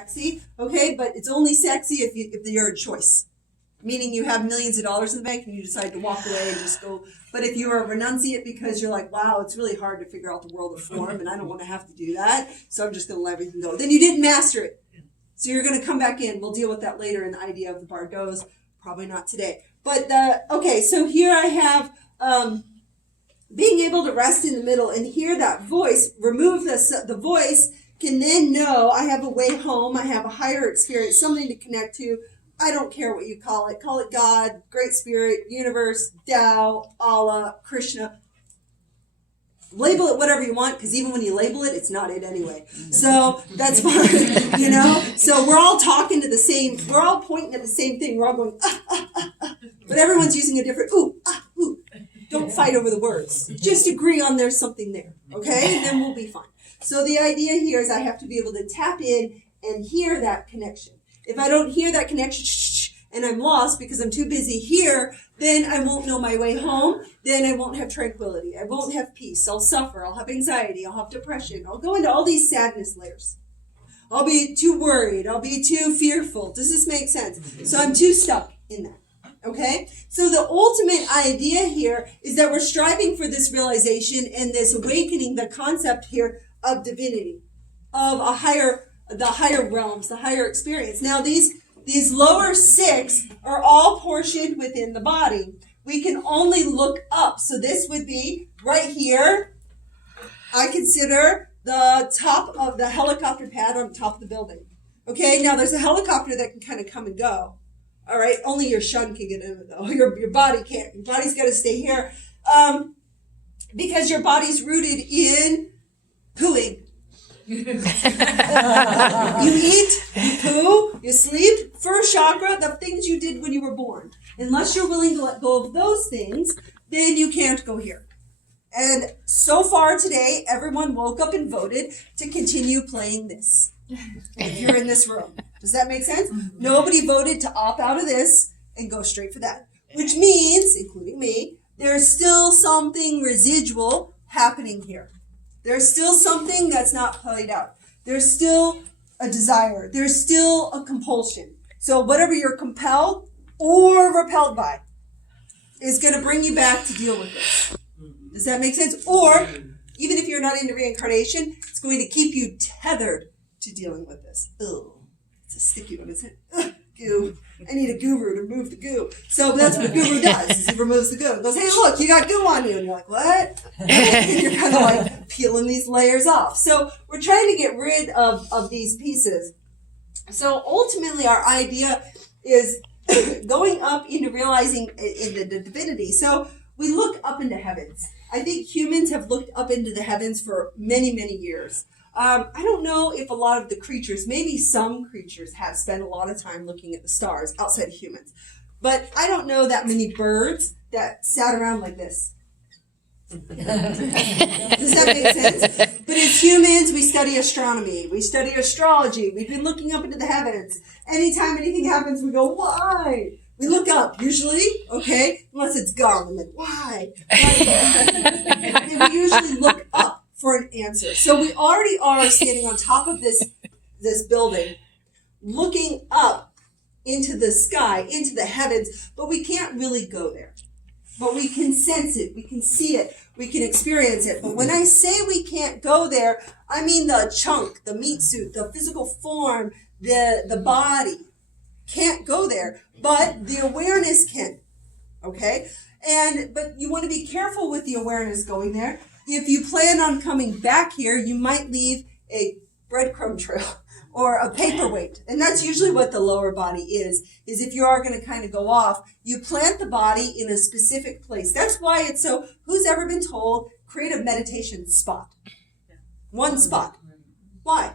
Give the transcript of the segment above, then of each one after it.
sexy, okay, but it's only sexy if you're a choice. Meaning you have millions of dollars in the bank and you decide to walk away and just go. But if you are a renunciate because you're like, wow, it's really hard to figure out the world of form and I don't want to have to do that, so I'm just going to let everything go. Then you didn't master it. So you're going to come back in. We'll deal with that later in the idea of the Bardos. Probably not today. But, okay, so here I have being able to rest in the middle and hear that voice, remove the voice, can then know I have a way home, I have a higher experience, something to connect to. I don't care what you call it. Call it God, Great Spirit, Universe, Tao, Allah, Krishna. Label it whatever you want, because even when you label it, it's not it anyway. So that's fine, you know? So we're all talking to the same, we're all pointing at the same thing. We're all going, but everyone's using a different, ooh. Don't fight over the words. Just agree on there's something there, okay? And then we'll be fine. So the idea here is I have to be able to tap in and hear that connection. If I don't hear that connection, and I'm lost because I'm too busy here, then I won't know my way home. Then I won't have tranquility. I won't have peace. I'll suffer. I'll have anxiety. I'll have depression. I'll go into all these sadness layers. I'll be too worried. I'll be too fearful. Does this make sense? So I'm too stuck in that. Okay? So the ultimate idea here is that we're striving for this realization and this awakening, the concept here of divinity, of the higher realms, the higher experience. Now these lower six are all portioned within the body. We can only look up. So this would be right here. I consider the top of the helicopter pad on top of the building. Okay, now there's a helicopter that can kind of come and go. All right, only your shun can get in it though. Your body can't. Your body's got to stay here because your body's rooted in pooing. You eat, you poo, you sleep. First chakra, the things you did when you were born. Unless you're willing to let go of those things, then you can't go here. And so far today, everyone woke up and voted to continue playing this. If you're in this room. Does that make sense? Nobody voted to opt out of this and go straight for that. Which means, including me, there's still something residual happening here. There's still something that's not played out. There's still a desire. There's still a compulsion. So whatever you're compelled or repelled by is going to bring you back to deal with this. Does that make sense? Or, even if you're not into reincarnation, it's going to keep you tethered to dealing with this. Ugh. It's a sticky one, isn't it? Ugh, goo. I need a guru to remove the goo. So that's what a guru does, is he removes the goo. He goes, hey, look, you got goo on you. And you're like, what? And you're kind of like peeling these layers off. So we're trying to get rid of these pieces. So ultimately our idea is going up into realizing into the divinity. So we look up into heavens. I think humans have looked up into the heavens for many, many years. I don't know if a lot of the creatures, maybe some creatures have spent a lot of time looking at the stars outside of humans. But I don't know that many birds that sat around like this. Does that make sense? But as humans, we study astronomy. We study astrology. We've been looking up into the heavens. Anytime anything happens, we go, why? We look up, usually, okay? Unless it's gone, and then, why? And we usually look up for an answer. So we already are standing on top of this building, looking up into the sky, into the heavens, but we can't really go there. But we can sense it, we can see it, we can experience it. But when I say we can't go there, I mean the chunk, the meat suit, the physical form, the body can't go there, but the awareness can, okay? But you want to be careful with the awareness going there. If you plan on coming back here, you might leave a breadcrumb trail or a paperweight. And that's usually what the lower body is if you are going to kind of go off, you plant the body in a specific place. That's why it's so, who's ever been told, create a meditation spot? One spot. Why?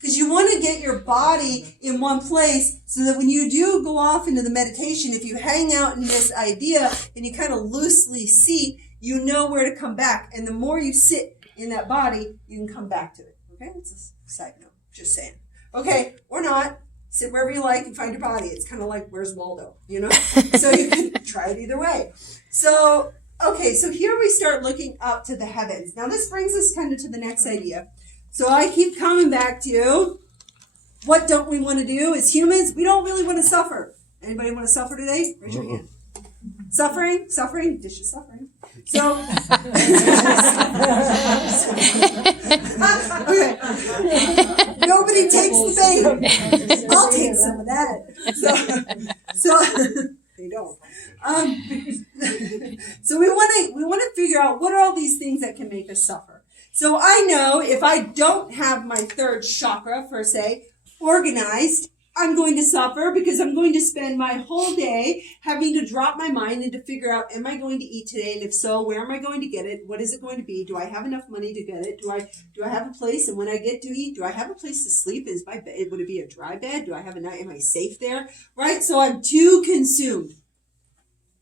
Because you want to get your body in one place so that when you do go off into the meditation, if you hang out in this idea and you kind of loosely seat, you know where to come back. And the more you sit in that body, you can come back to it. Okay? It's a side note. Just saying. Okay, or not. Sit wherever you like and find your body. It's kind of like, where's Waldo? You know? So you can try it either way. So, okay, so here we start looking up to the heavens. Now this brings us kind of to the next idea. So I keep coming back to what don't we want to do as humans? We don't really want to suffer. Anybody want to suffer today? Raise your hand. Suffering, dish is suffering. So, okay. Nobody takes the bait. I'll take some of that. So they don't. So we want to figure out what are all these things that can make us suffer. So I know if I don't have my third chakra, per se, organized, I'm going to suffer because I'm going to spend my whole day having to drop my mind and to figure out, am I going to eat today? And if so, where am I going to get it? What is it going to be? Do I have enough money to get it? Do I have a place? And when I get to eat, do I have a place to sleep? Is my bed, would it be a dry bed? Do I have a night? Am I safe there? Right? So I'm too consumed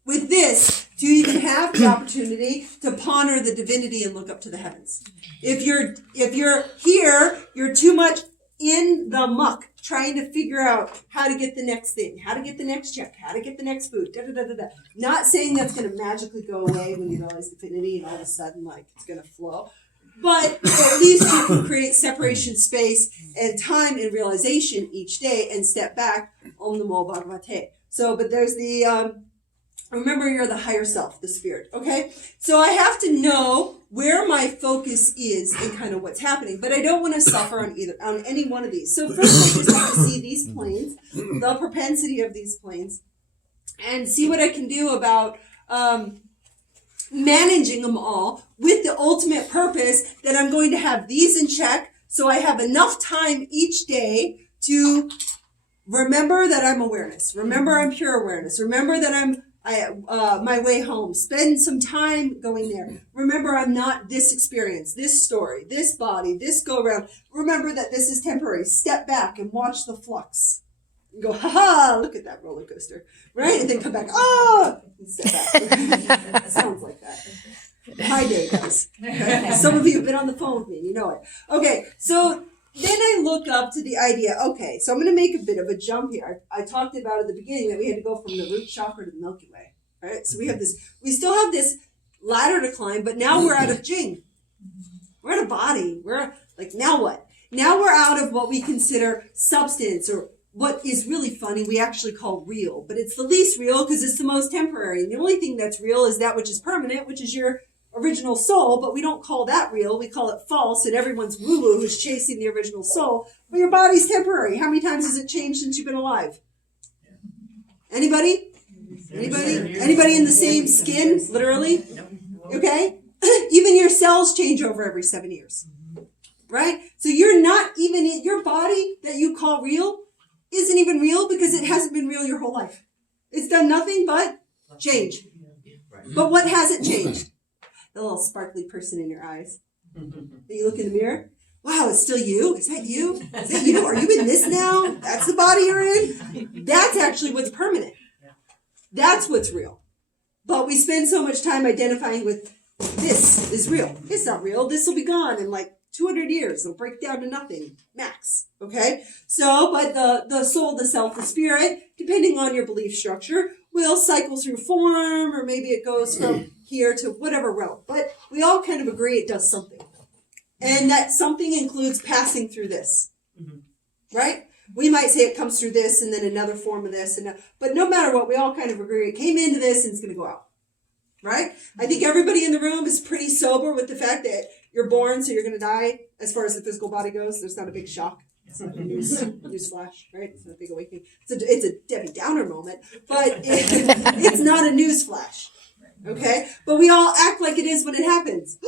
with this to even have the opportunity to ponder the divinity and look up to the heavens. If you're here, you're too much in the muck, trying to figure out how to get the next thing, how to get the next check, how to get the next food, Not saying that's going to magically go away when you realize divinity and all of a sudden, like, it's going to flow. But at least you can create separation, space, and time and realization each day and step back. Om Namo Bhagavate. So, but there's the, remember, you're the higher self, the spirit, okay? So I have to know where my focus is and kind of what's happening, but I don't want to suffer on any one of these. So first I just have to see these planes, the propensity of these planes, and see what I can do about managing them all with the ultimate purpose that I'm going to have these in check so I have enough time each day to remember that I'm awareness, remember I'm pure awareness, remember that I'm my way home, spend some time going there. Remember, I'm not this experience, this story, this body, this go around. Remember that this is temporary. Step back and watch the flux. And go, ha, look at that roller coaster, right? And then come back, and step back. Sounds like that. My day does. Okay? Some of you have been on the phone with me, and you know it. Okay, so then I look up to the idea, okay, so I'm going to make a bit of a jump here. I talked about at the beginning that we had to go from the root chakra to the Milky Way, right? So we still have this ladder to climb, but now we're out of Jing. We're out of body. We're like, now what? Now we're out of what we consider substance, or what is really funny, we actually call real, but it's the least real because it's the most temporary. And the only thing that's real is that which is permanent, which is your original soul, but we don't call that real. We call it false, and everyone's woo-woo who's chasing the original soul. But your body's temporary. How many times has it changed since you've been alive? Anybody? Anybody in the same skin, literally? Okay? Even your cells change over every 7 years. Right? So you're not even in your body that you call real isn't even real because it hasn't been real your whole life. It's done nothing but change. But what hasn't changed? The little sparkly person in your eyes. You look in the mirror. Wow, it's still you? Is that you? Is that you? Are you in this now? That's the body you're in? That's actually what's permanent. That's what's real. But we spend so much time identifying with this is real. It's not real. This will be gone in like 200 years. It'll break down to nothing, max. Okay? So, but the soul, the self, the spirit, depending on your belief structure, will cycle through form, or maybe it goes from here to whatever realm. But we all kind of agree it does something. And that something includes passing through this. Right? We might say it comes through this and then another form of this. But no matter what, we all kind of agree it came into this and it's going to go out. Right? I think everybody in the room is pretty sober with the fact that you're born, so you're going to die. As far as the physical body goes, there's not a big shock. It's not a news flash, right? It's not a big awakening. It's a Debbie Downer moment, but it's not a news flash, okay? But we all act like it is when it happens.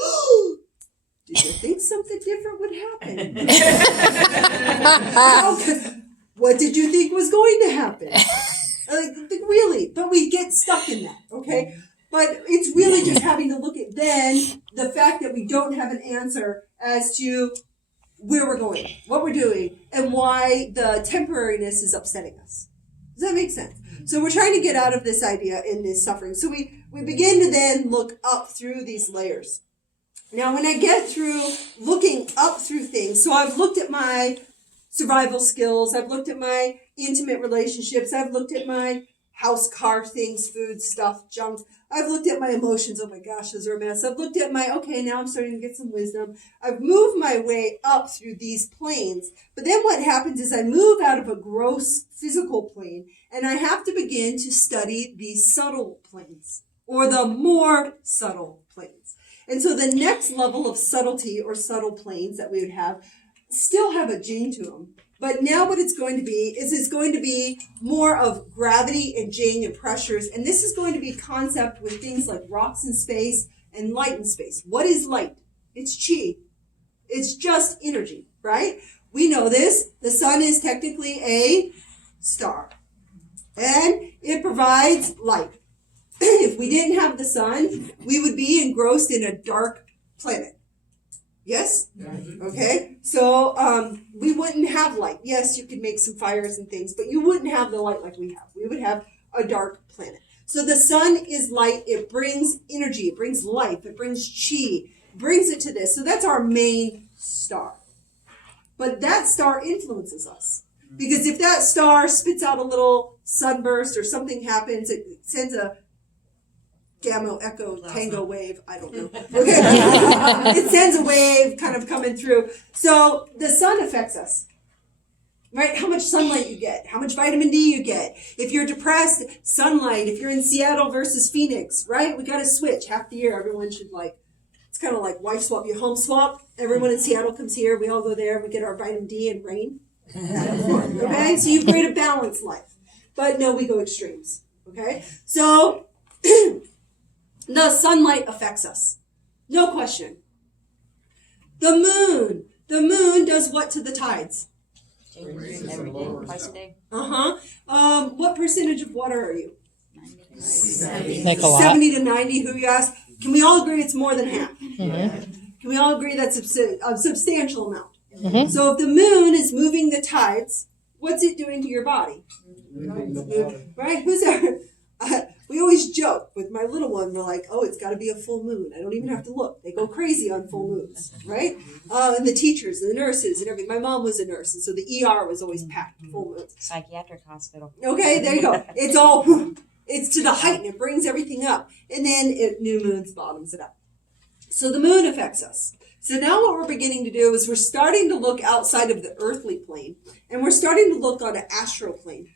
Did you think something different would happen? What did you think was going to happen? Really? But we get stuck in that, okay? But it's really just having to look at then the fact that we don't have an answer as to where we're going, what we're doing, and why the temporariness is upsetting us. Does that make sense? So we're trying to get out of this idea in this suffering. So we begin to then look up through these layers. Now, when I get through looking up through things, so I've looked at my survival skills, I've looked at my intimate relationships, I've looked at my house, car, things, food, stuff, junk. I've looked at my emotions. Oh my gosh, those are a mess. I've looked at okay, now I'm starting to get some wisdom. I've moved my way up through these planes. But then what happens is I move out of a gross physical plane and I have to begin to study these subtle planes or the more subtle planes. And so the next level of subtlety or subtle planes that we would have still have a Jing to them. But now what it's going to be is it's going to be more of gravity and Jing and pressures. And this is going to be concept with things like rocks in space and light in space. What is light? It's chi. It's just energy, right? We know this. The sun is technically a star. And it provides light. If we didn't have the sun, we would be engrossed in a dark planet. Yes? Okay. So we wouldn't have light. Yes, you could make some fires and things, but you wouldn't have the light like we have. We would have a dark planet. So the sun is light. It brings energy. It brings life. It brings chi. It brings it to this. So that's our main star. But that star influences us. Because if that star spits out a little sunburst or something happens, it sends a gamma, echo, tango wave. I don't know. Okay. It sends a wave kind of coming through. So the sun affects us, right? How much sunlight you get, how much vitamin D you get. If you're depressed, sunlight. If you're in Seattle versus Phoenix, right? We got to switch half the year. Everyone should it's kind of like wife swap, you home swap. Everyone in Seattle comes here. We all go there. We get our vitamin D and rain. Okay. So you create a balanced life. But no, we go extremes. Okay. So the sunlight affects us. No question. The moon. The moon does what to the tides? What percentage of water are you? 70 to 90. Who you ask? Can we all agree it's more than half? Mm-hmm. Can we all agree that's a substantial amount? Mm-hmm. So if the moon is moving the tides, what's it doing to your body? Right? Who's there? We always joke with my little one. We're like, oh, it's got to be a full moon. I don't even have to look. They go crazy on full moons, right? And the teachers and the nurses and everything. My mom was a nurse, and so the ER was always packed full moons. Psychiatric hospital. Okay, there you go. It's to the height, and it brings everything up. And then new moons bottoms it up. So the moon affects us. So now what we're beginning to do is we're starting to look outside of the earthly plane, and we're starting to look on an astral plane,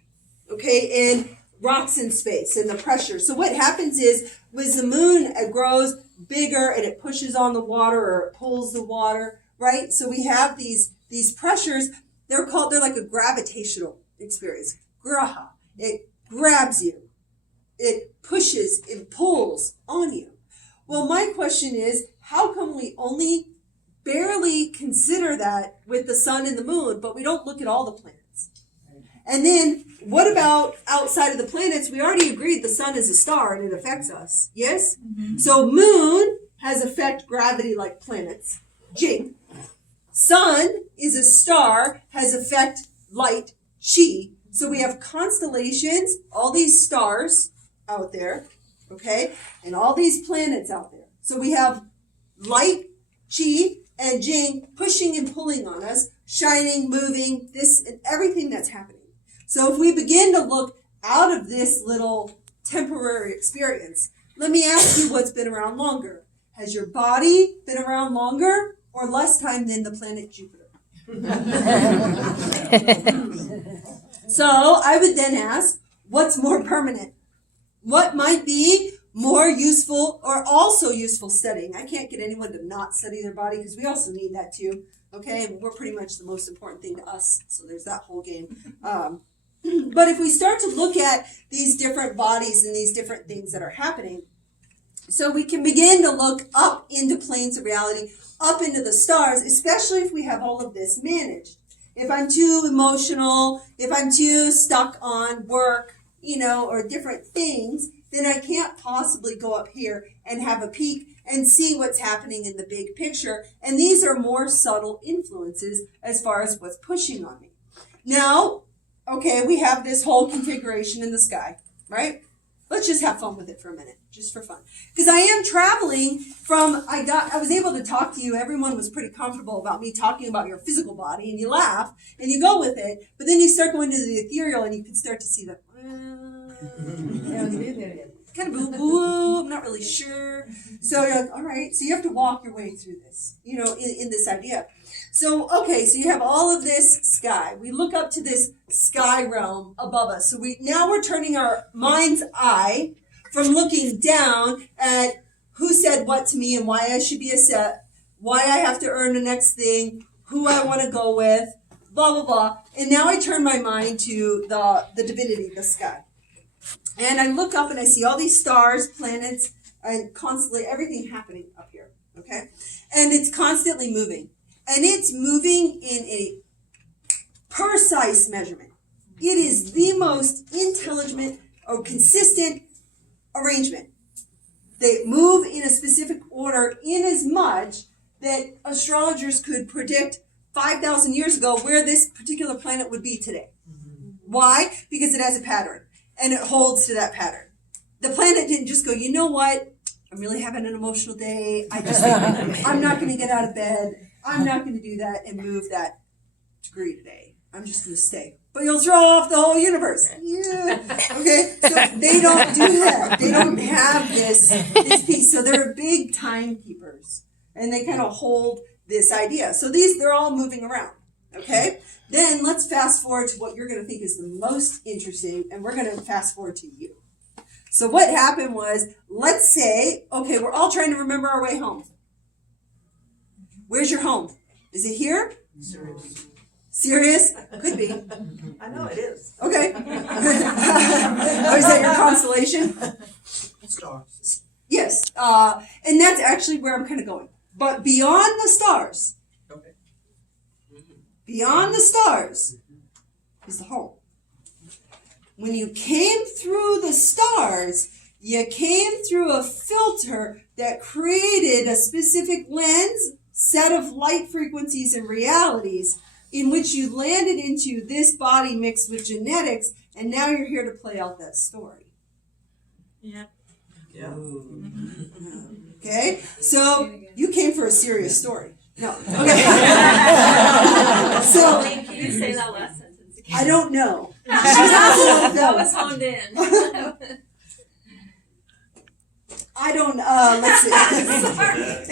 okay, and rocks in space and the pressure. So what happens is, as the moon grows bigger and it pushes on the water or it pulls the water, right? So we have these pressures. They're like a gravitational experience. Graha. It grabs you. It pushes and pulls on you. Well, my question is, how come we only barely consider that with the sun and the moon, but we don't look at all the planets? And then, what about outside of the planets? We already agreed the sun is a star and it affects us. Yes? Mm-hmm. So moon has effect gravity like planets. Jing. Sun is a star, has effect light, chi. So we have constellations, all these stars out there, okay? And all these planets out there. So we have light, chi, and Jing pushing and pulling on us, shining, moving, this and everything that's happening. So if we begin to look out of this little temporary experience, let me ask you what's been around longer. Has your body been around longer or less time than the planet Jupiter? So I would then ask, what's more permanent? What might be more useful or also useful studying? I can't get anyone to not study their body because we also need that too. Okay, and we're pretty much the most important thing to us. So there's that whole game. But if we start to look at these different bodies and these different things that are happening, so we can begin to look up into planes of reality, up into the stars, especially if we have all of this managed. If I'm too emotional, if I'm too stuck on work, or different things, then I can't possibly go up here and have a peek and see what's happening in the big picture. And these are more subtle influences as far as what's pushing on me. Now, okay, we have this whole configuration in the sky, right? Let's just have fun with it for a minute, just for fun. Because I am traveling I was able to talk to you. Everyone was pretty comfortable about me talking about your physical body, and you laugh, and you go with it. But then you start going to the ethereal, and you can start to see that, kind of boo, I'm not really sure. So you're like, all right, so you have to walk your way through this, in this idea. So, okay, so you have all of this sky. We look up to this sky realm above us. So now we're turning our mind's eye from looking down at who said what to me and why I should be upset, why I have to earn the next thing, who I want to go with, blah, blah, blah. And now I turn my mind to the divinity, the sky. And I look up and I see all these stars, planets, and constantly everything happening up here, okay? And it's constantly moving. And it's moving in a precise measurement. It is the most intelligent or consistent arrangement. They move in a specific order in as much that astrologers could predict 5,000 years ago where this particular planet would be today. Why? Because it has a pattern. And it holds to that pattern. The planet didn't just go, you know what? I'm really having an emotional day. I'm not going to get out of bed. I'm not going to do that and move that degree today. I'm just going to stay. But you'll throw off the whole universe. Yeah. Okay? So they don't do that. They don't have this piece. So they're big timekeepers. And they kind of hold this idea. So they're all moving around. Okay? Then let's fast forward to what you're going to think is the most interesting, and we're going to fast forward to you. So what happened was, let's say, okay, we're all trying to remember our way home. Where's your home? Is it here? Serious? Could be. I know it is. Okay. Oh, is that your constellation? Stars. Yes. And that's actually where I'm kind of going. But beyond the stars, beyond the stars is the home. When you came through the stars, you came through a filter that created a specific lens, set of light frequencies and realities in which you landed into this body mixed with genetics, and now you're here to play out that story. Yeah. Okay? So you came for a serious story. No. Okay. So Can you say that last sentence again? I don't know. That was honed in. I don't, let's see.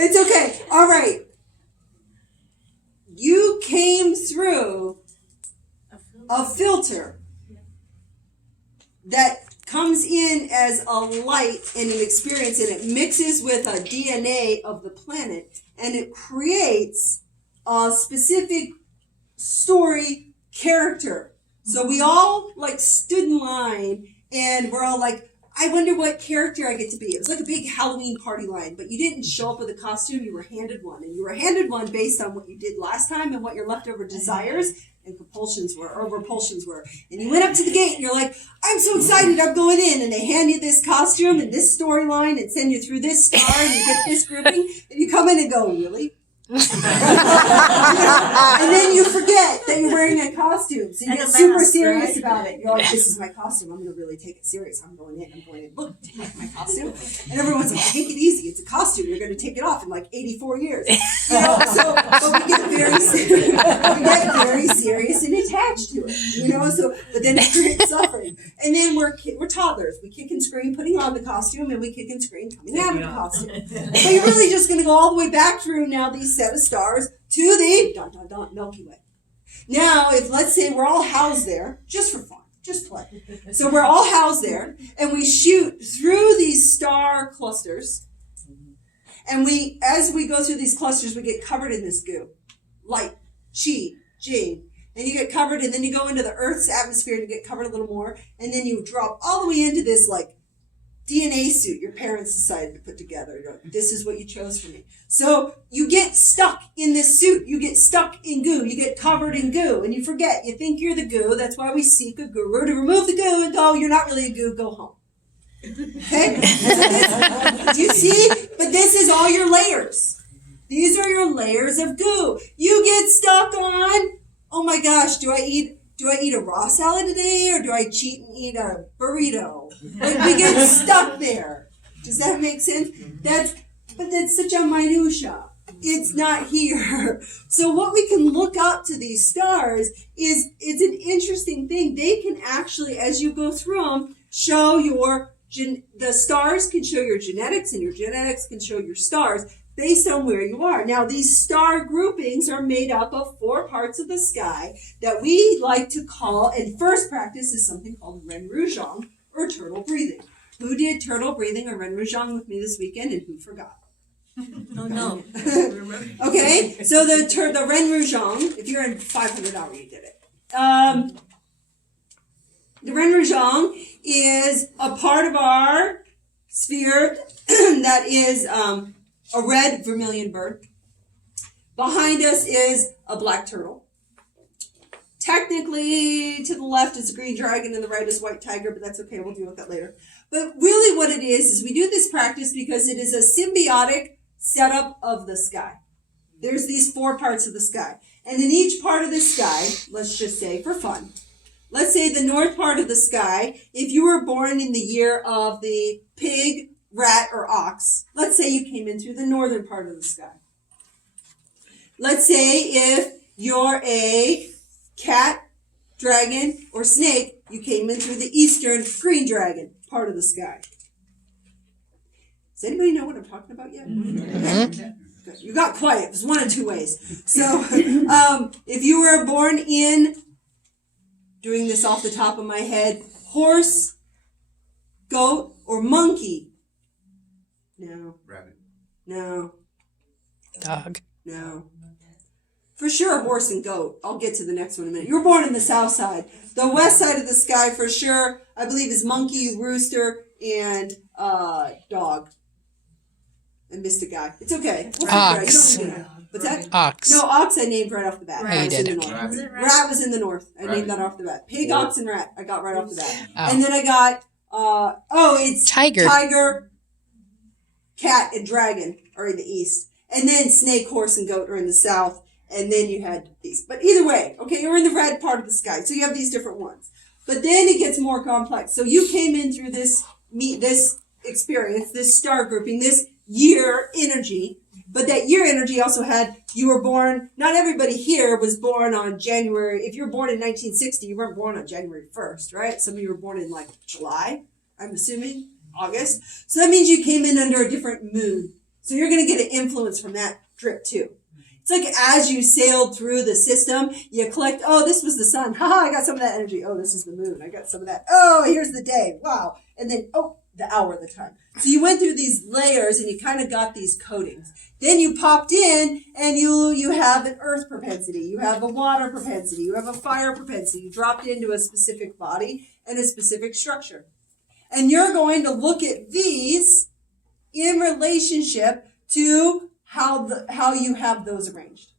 It's okay. All right. You came through a filter that comes in as a light and an experience, and it mixes with a DNA of the planet, and it creates a specific story character. So we all stood in line, and we're all like, I wonder what character I get to be. It was like a big Halloween party line, but you didn't show up with a costume, you were handed one. And you were handed one based on what you did last time and what your leftover desires and repulsions were. And you went up to the gate and you're like, I'm so excited, I'm going in. And they hand you this costume and this storyline and send you through this star and you get this grouping. And you come in and go, really? And then you forget that you're wearing a costume, so you get super serious about it. You're like, this is my costume, I'm going to really take it serious. I'm going in, look, take my costume. And everyone's like, take it easy, it's a costume, you're going to take it off in 84 years. But we get very serious and attached to it, but then it creates suffering. And then we're toddlers, we kick and scream putting on the costume, and we kick and scream coming out of the costume. So you're really just going to go all the way back through now these set of stars to the Milky Way. Now, if let's say we're all housed there, just for fun, just play. So we're all housed there, and we shoot through these star clusters, and as we go through these clusters, we get covered in this goo. Light, chi, jing. And you get covered, and then you go into the Earth's atmosphere, and you get covered a little more, and then you drop all the way into this, DNA suit your parents decided to put together. You're like, this is what you chose for me. So you get stuck in this suit. You get stuck in goo. You get covered in goo. And you forget. You think you're the goo. That's why we seek a guru to remove the goo and go, you're not really a goo. Go home. Okay? Do you see? But this is all your layers. These are your layers of goo. You get stuck on, oh my gosh, do I eat a raw salad today, or do I cheat and eat a burrito? We get stuck there. Does that make sense? That's such a minutia. It's not here. So what we can look up to these stars is it's an interesting thing. They can actually, as you go through them, show the stars can show your genetics, and your genetics can show your stars based on where you are. Now, these star groupings are made up of 4 parts of the sky that we like to call, and first practice is something called Renrujong, or turtle breathing. Who did turtle breathing or Renrujong with me this weekend, and who forgot? Oh, no. Okay, so the Renrujong, if you're in 500 hour, you did it. The Renrujong is a part of our sphere that is a red vermilion bird. Behind us is a black turtle. Technically, to the left is a green dragon and the right is white tiger, but that's okay, we'll deal with that later. But really what it is we do this practice because it is a symbiotic setup of the sky. There's these 4 parts of the sky. And in each part of the sky, let's just say for fun, let's say the north part of the sky, if you were born in the year of the pig, rat, or ox, let's say you came in through the northern part of the sky. Let's say if you're a cat, dragon, or snake, you came in through the eastern green dragon part of the sky. Does anybody know what I'm talking about yet? Okay. Good. You got quiet. There's one of 2 ways. So if you were born in, doing this off the top of my head, horse, goat, or monkey. No. Rabbit. No. Dog. No. For sure, horse and goat. I'll get to the next one in a minute. You were born in the south side. The west side of the sky, for sure, I believe is monkey, rooster, and dog. I missed a guy. It's okay. We'll Ox. figure it out. You don't need to know. What's that? Ox. No, ox I named right off the bat. Oh, Rat you was in did. the north. Was it Rat was in the north. I named Rabbit. that off the bat. Pig, ox, and rat. I got right off the bat. Oh. And then I got, it's Tiger. tiger, cat, and dragon are in the east. And then snake, horse, and goat are in the south. And then you had these. But either way, okay, you're in the red part of the sky. So you have these different ones. But then it gets more complex. So you came in through this experience, this star grouping, this year energy. But that year energy also had, you were born, not everybody here was born on January. If you were born in 1960, you weren't born on January 1st, right? Some of you were born in like July, I'm assuming, August. So that means you came in under a different moon. So you're going to get an influence from that drip too. It's like as you sailed through the system, you collect, oh, this was the sun. Haha, I got some of that energy. Oh, this is the moon. I got some of that. Oh, here's the day. Wow. And then, oh, the hour, the time. So you went through these layers and you kind of got these coatings. Then you popped in and you have an earth propensity. You have a water propensity. You have a fire propensity. You dropped into a specific body and a specific structure. And you're going to look at these in relationship to how you have those arranged.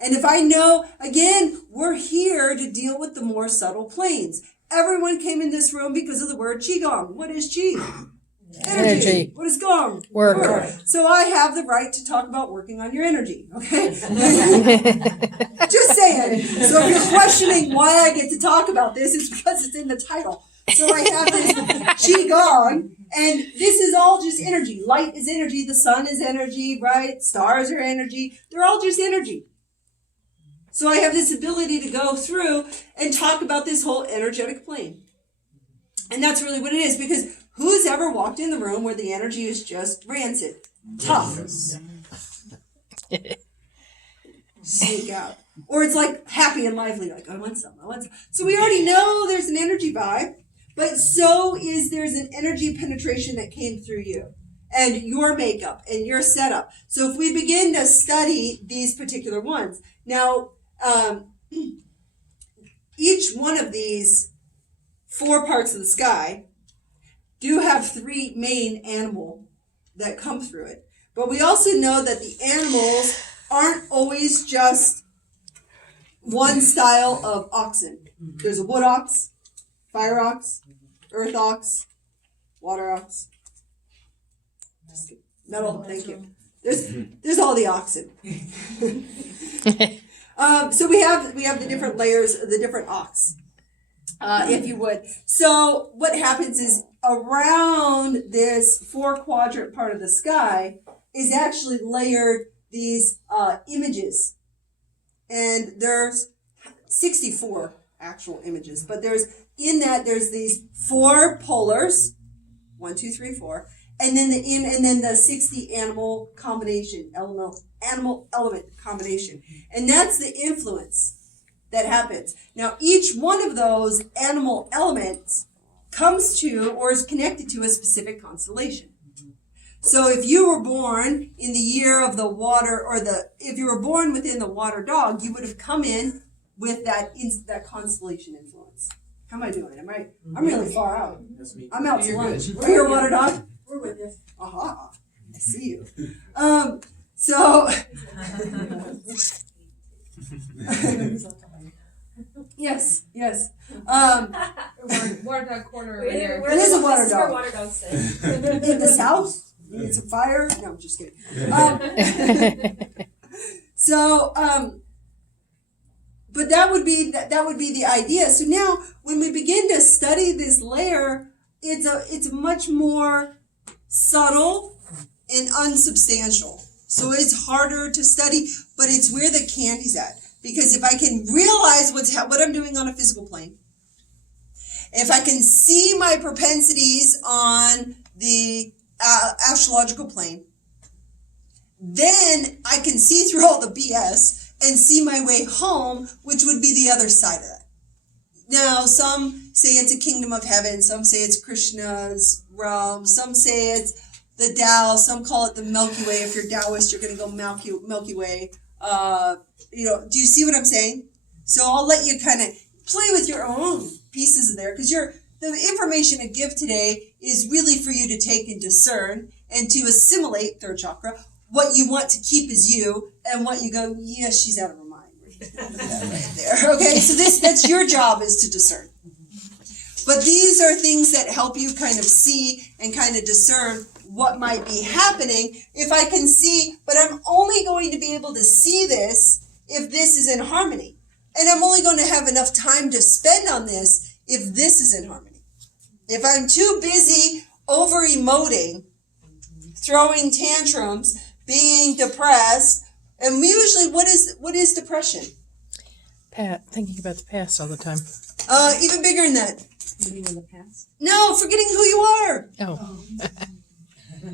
And if I know, again, we're here to deal with the more subtle planes. Everyone came in this room because of the word Qigong. What is Qi? Energy. What is Gong? Work. So I have the right to talk about working on your energy, okay? Just saying. So if you're questioning why I get to talk about this, it's because it's in the title. So I have this Qigong, and this is all just energy. Light is energy, the sun is energy, right? Stars are energy. They're all just energy. So I have this ability to go through and talk about this whole energetic plane. And that's really what it is, because who's ever walked in the room where the energy is just rancid, tough, sneak out? Or it's like happy and lively, like, I want some. So we already know there's an energy vibe. But so is there's an energy penetration that came through you and your makeup and your setup. So if we begin to study these particular ones, now each one of these 4 parts of the sky do have 3 main animal that come through it. But we also know that the animals aren't always just one style of oxen. There's a wood ox, fire ox, earth ox, water ox, metal, thank you. There's all the oxen. So we have the different layers, the different ox, if you would. So what happens is around this 4-quadrant part of the sky is actually layered these images. And there's 64 actual images. But there's these 4 polars, 1, 2, 3, 4, and then the 60 animal element combination. And that's the influence that happens. Now, each one of those animal elements comes to or is connected to a specific constellation. So if you were born in the year of the water, if you were born within the water dog, you would have come in with that constellation influence. How am I doing? I'm really far out. I'm out to lunch. We're here, water dog. We're with you. Aha, I see you. So yes. Water dog corner over It there. is a water This is where dog. water dogs stay. In this house, it's a fire. No, I'm just kidding. But that would be the idea. So now, when we begin to study this layer, it's much more subtle and unsubstantial. So it's harder to study, but it's where the candy's at. Because if I can realize what I'm doing on a physical plane, if I can see my propensities on the astrological plane, then I can see through all the BS and see my way home, which would be the other side of that. Now, some say it's a kingdom of heaven, some say it's Krishna's realm, some say it's the Tao, some call it the Milky Way. If you're Taoist, you're going to go Milky Way. Do you see what I'm saying? So I'll let you kind of play with your own pieces in there, because the information I give today is really for you to take and discern and to assimilate, third chakra, what you want to keep as you, and what you go, yes, she's out of her mind. Right there. Okay, so that's your job, is to discern. But these are things that help you kind of see and kind of discern what might be happening. If I can see, but I'm only going to be able to see this if this is in harmony. And I'm only going to have enough time to spend on this if this is in harmony. If I'm too busy over-emoting, throwing tantrums, being depressed, and usually what is depression? Thinking about the past all the time. Even bigger than that. Living in the past. No, forgetting who you are. Oh.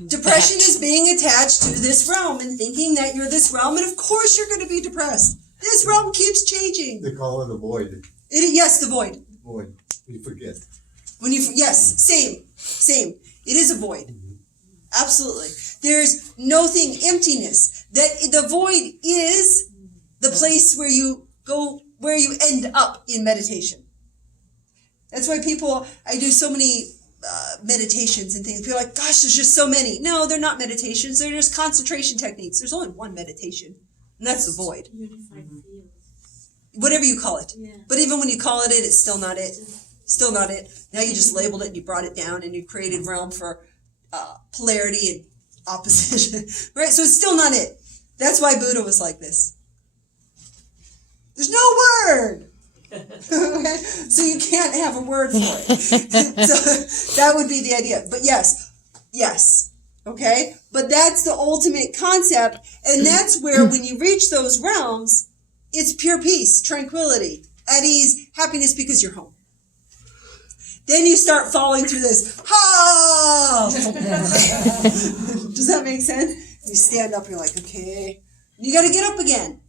Depression is being attached to this realm and thinking that you're this realm, and of course you're going to be depressed. This realm keeps changing. They call it a void. Yes, the void. Void. You forget. Yes, same. It is a void. Absolutely. There's nothing, emptiness. That the void is the place where you go, where you end up in meditation. That's why I do so many meditations and things. People are like, gosh, there's just so many. No, they're not meditations. They're just concentration techniques. There's only one meditation, and that's the void. Unified field. Whatever you call it. Yeah. But even when you call it, it's still not it. Still not it. Now you just labeled it and you brought it down and you created realm for polarity and opposition. Right? So it's still not it. That's why Buddha was like this. There's no word. Okay? So you can't have a word for it. So that would be the idea. But yes. Okay? But that's the ultimate concept. And that's where when you reach those realms, it's pure peace, tranquility, at ease, happiness, because you're home. Then you start falling through this, Does that make sense? You stand up, you're like, okay. You got to get up again.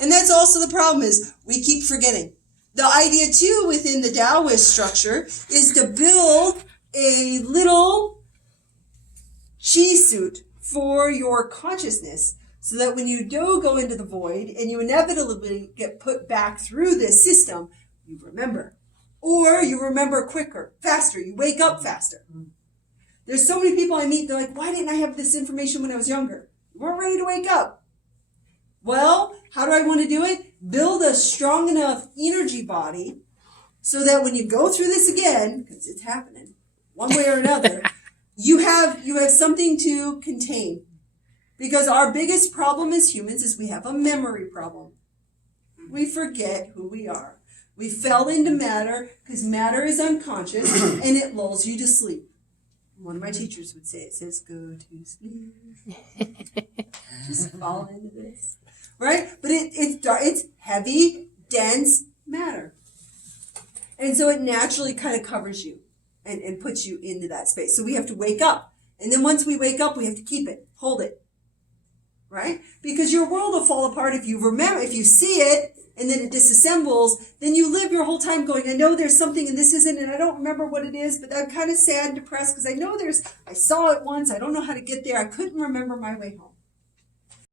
And that's also the problem, is we keep forgetting. The idea, too, within the Taoist structure is to build a little chi suit for your consciousness, so that when you do go into the void and you inevitably get put back through this system, you remember. Or you remember quicker, faster. You wake up faster. There's so many people I meet, they're like, why didn't I have this information when I was younger? You weren't ready to wake up. Well, how do I want to do it? Build a strong enough energy body so that when you go through this again, because it's happening, one way or another, you have something to contain. Because our biggest problem as humans is we have a memory problem. We forget who we are. We fell into matter because matter is unconscious and it lulls you to sleep. One of my teachers would say, it says, go to sleep. Just fall into this. Right? But it's heavy, dense matter. And so it naturally kind of covers you and puts you into that space. So we have to wake up. And then once we wake up, we have to keep it, hold it. Right? Because your world will fall apart if you remember, if you see it and then it disassembles, then you live your whole time going, I know there's something and this isn't, and I don't remember what it is, but I'm kind of sad and depressed because I know I saw it once, I don't know how to get there, I couldn't remember my way home.